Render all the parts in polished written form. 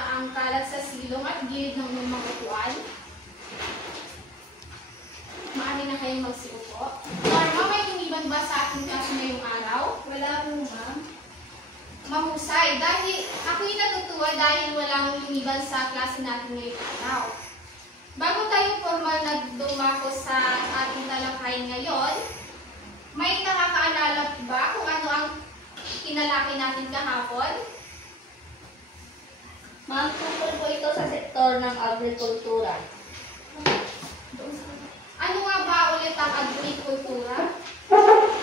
ang kalat sa silong at gilid ng mga upuan. Maaari na kayong magsiupo. Norma, may lumiban ba sa ating klase ngayong araw? Wala po, ma'am. Mahusay. Dahil ako'y natutuwa dahil walang lumiban sa klase natin ngayong araw. Bago tayo formal na dumako sa ating talakayin ngayon, may nakakaalala ba kung ano ang kinalaki natin kahapon? Ma'am, tungkol po ito sa sektor ng agrikultura. Ano nga ba ulit ang agrikultura?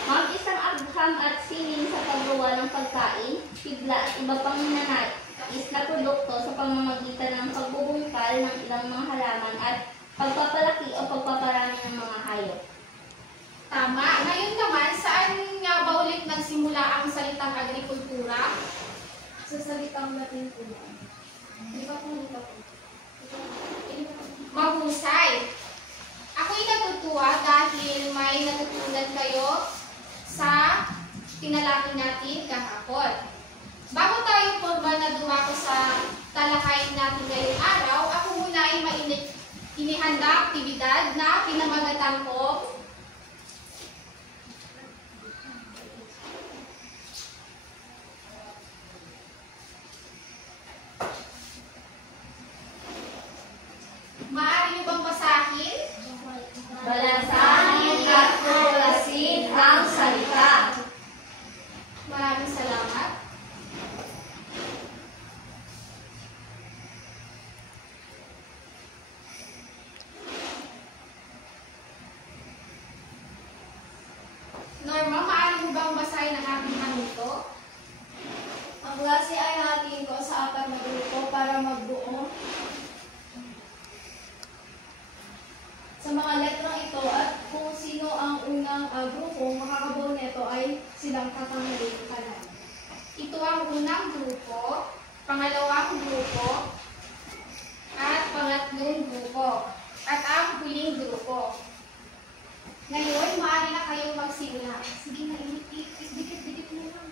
Ma'am, isang agham at sining sa paggawa ng pagkain, pigla at iba pang nanais na produkto sa pamamagitan ng pagbubungkal ng ilang mga halaman at pagpapalaki o pagpaparami ng mga hayop. Tama. Ngayon naman, saan nga ba ulit nagsimula ang salitang agrikultura? Sa salitang Latin po, ma'am. Mahusay. Ako'y natutuwa dahil may natutunan kayo sa tinalaki natin kahapon. Bago tayo formal na dumako sa talakayin natin ngayong araw, ako muna ay inihanda aktibidad na pinamagatan ko maaari niyo bang basahin? Balansahin at tuklasin ang salita. Maraming salamat. Norma, maaari mo bang basahin ang aking hanuto? Ang klase ay hatiin ko sa 4 na grupo para magbuo sa mga letrang ito at kung sino ang unang grupo makakabuo nito ay silang tatanghalin kanan. Ito ang unang grupo, pangalawang grupo, at pangatlong grupo, at ang huling grupo. Ngayon, maaari na kayong magsimula. Sige na, dikit mo lang.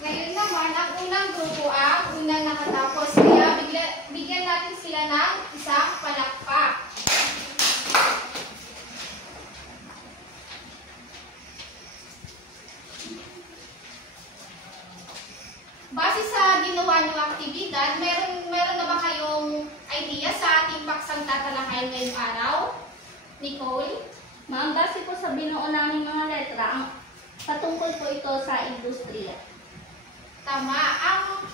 Ngayon naman, ang unang grupo ang unang nakatapos. Kaya bigyan natin sila ng isang palakpak. Base sa ginawa niyong aktibidad, meron na ba kayong idea sa ating paksang tatalakayin ngayong araw? Nicole? Ma'am, base po sa binuo naming mga letra, patungkol po ito sa industriya. Tama. Ang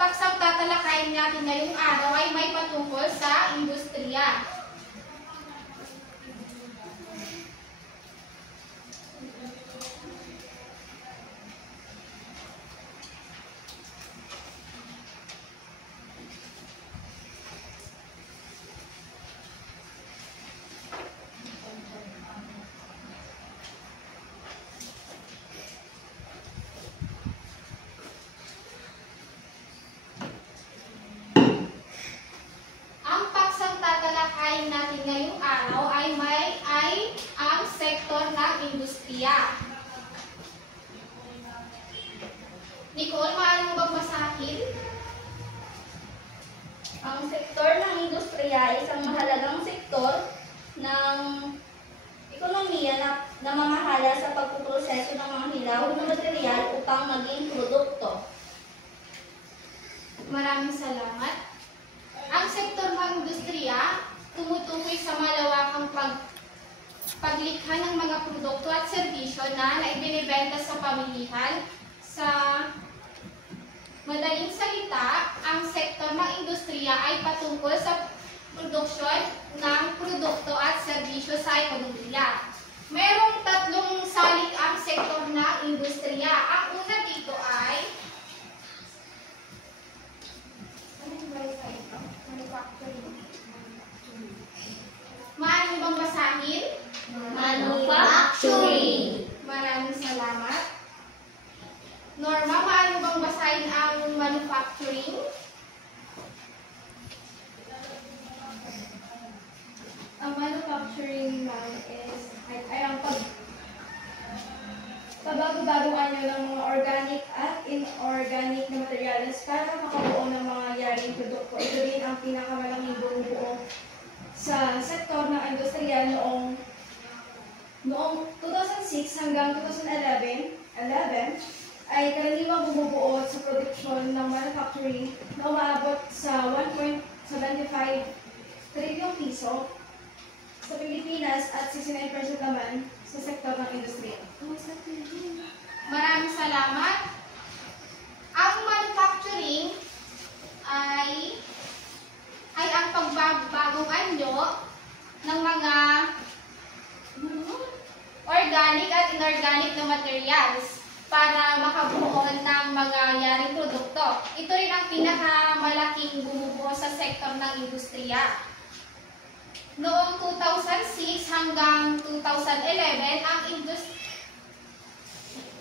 paksang tatalakayin natin ngayong araw ay may patungkol sa industriya. Natin ngayong araw ay ang sektor ng industriya. Nicole, maaari mo bang basahin? Ang sektor ng industriya ay isang mahalagang sektor ng ekonomiya na namamahala sa pagpuproseso ng mga hilaw na material upang maging produkto. Maraming salamat. Ang sektor ng industriya tumutukoy sa malawakang paglikha ng mga produkto at serbisyo na ibinibenta sa pamilihan sa madaling materyales para makabuo ng mga yaring produkto. Ito rin ang pinakamalaking bumubuo sa sektor ng industriya noong 2006 hanggang 2011 ay karaniwang bumubuo sa produksyon ng manufacturing na umaabot sa 1.75 trilyong piso sa Pilipinas at 69% naman sa sektor ng industriya. Maraming salamat. Ang manufacturing ay ang pagbabagong anyo ng mga organic at inorganic na materials para makabuo ng mga yaring produkto. Ito rin ang pinakamalaking bumubuo sa sektor ng industriya. Noong 2006 hanggang 2011,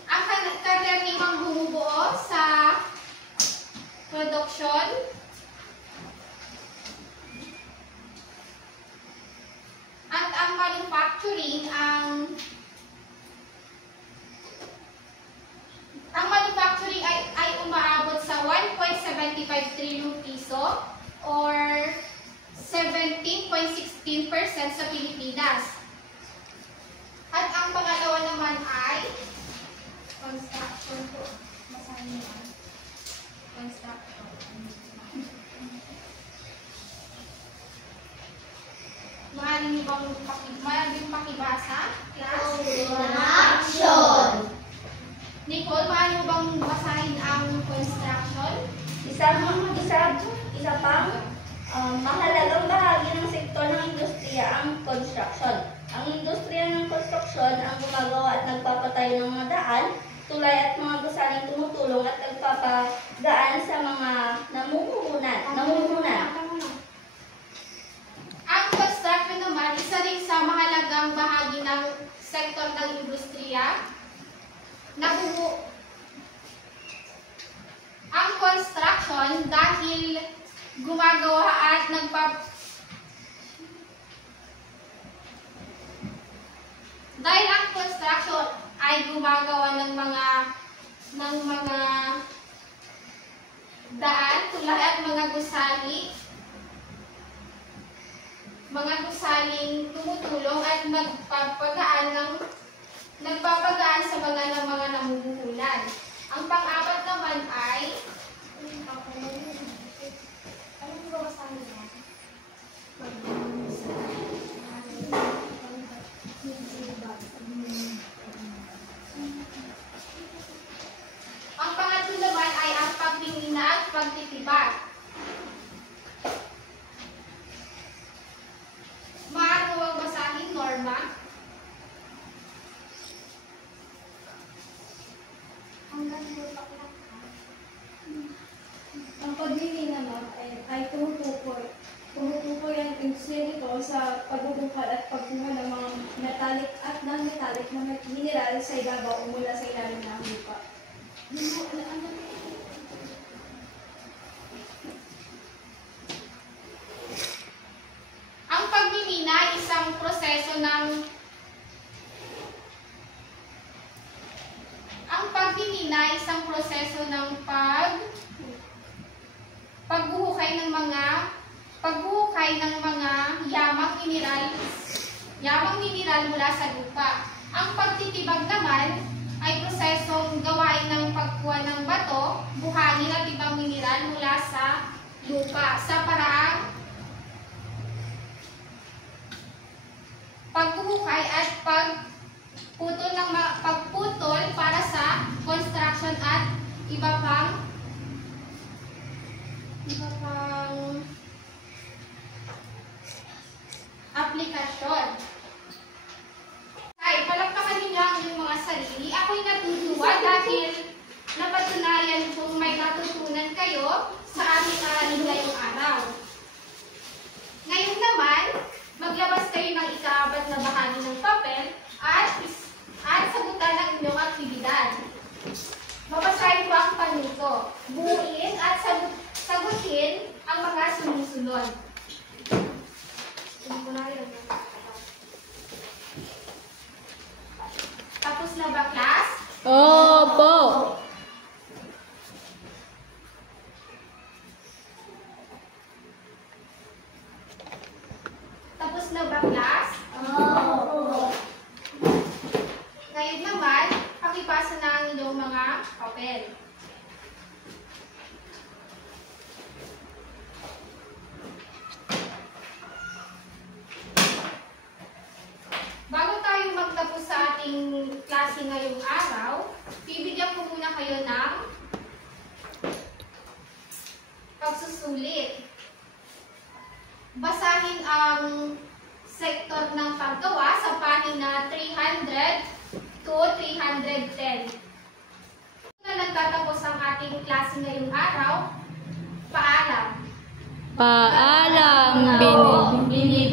ang karaniwang bumubuo sa produksyon at ang manufacturing ay umaabot sa 1.75 trilyong piso or 17.16% sa Pilipinas. At ang pangalawa naman ay construction po. Basahin niyo yan. Construction. Maaari niyo bang pakibasa? Class? Construction. Nicole, maaari mo bang basahin ang construction? Isa pang mahalagang bahagi ng sektor ng industriya ang construction. Ang industriya ng construction ang gumagawa at nagpapatayo ng mga daan, tulay at mga gusaling tumutulong at nagpapagaan sa mga namumuhunan. Ang construction naman, isa rin sa mahalagang bahagi ng sektor ng industriya. Ang construction dahil gumagawa at dahil ang construction ay gumagawa ng mga daan, tulay at mga gusaling tumutulong at nagpapagaan sa mga namumuhunan. Ang pang-apat naman ay ang pangatlo naman ay ang pagmimina at pagtitibag. Maaari mo bang basahin, Norma? Ang pagmimina ay tumutukoy ang industriya nito sa pagbubungkal at pagkuha ng mga metallic at non-metallic na mineral sa ibabaw o mula sa ilalim ng lupa. Ang pagmimina ay isang proseso ng paghuhukay ng mga yamang mineral mula sa lupa. Ang pagtitibag naman ay prosesong gawain ng pagkuha ng bato, buhangin at ibang mineral mula sa lupa sa paraang paghuhukay at pagputol para sa construction at iba pang aplikasyon. Ay, palakpakan ninyo ang inyong mga sarili. Ako'y natutuwa dahil napatunayan kung may natutunan kayo sa aming araling ngayong araw. Ngayon naman, maglabas kayo ng ika-4 na bahagi ng papel at sagutan ang inyong aktibidad. Babasahin ko ang panuto. Buuin at sagutin ang Tapos na ba, class? Oo. Ngayon naman, pakipasa na ang inyong mga papel. Bago tayo magtapos sa ating klase ngayong araw, bibigyan ko muna kayo ng pagsusulit. Basahin ang sektor ng paggawa sa pahina 300 to 310. Na nagtatapos ang ating klase ngayong araw, paalam. Paalam, Binibigyan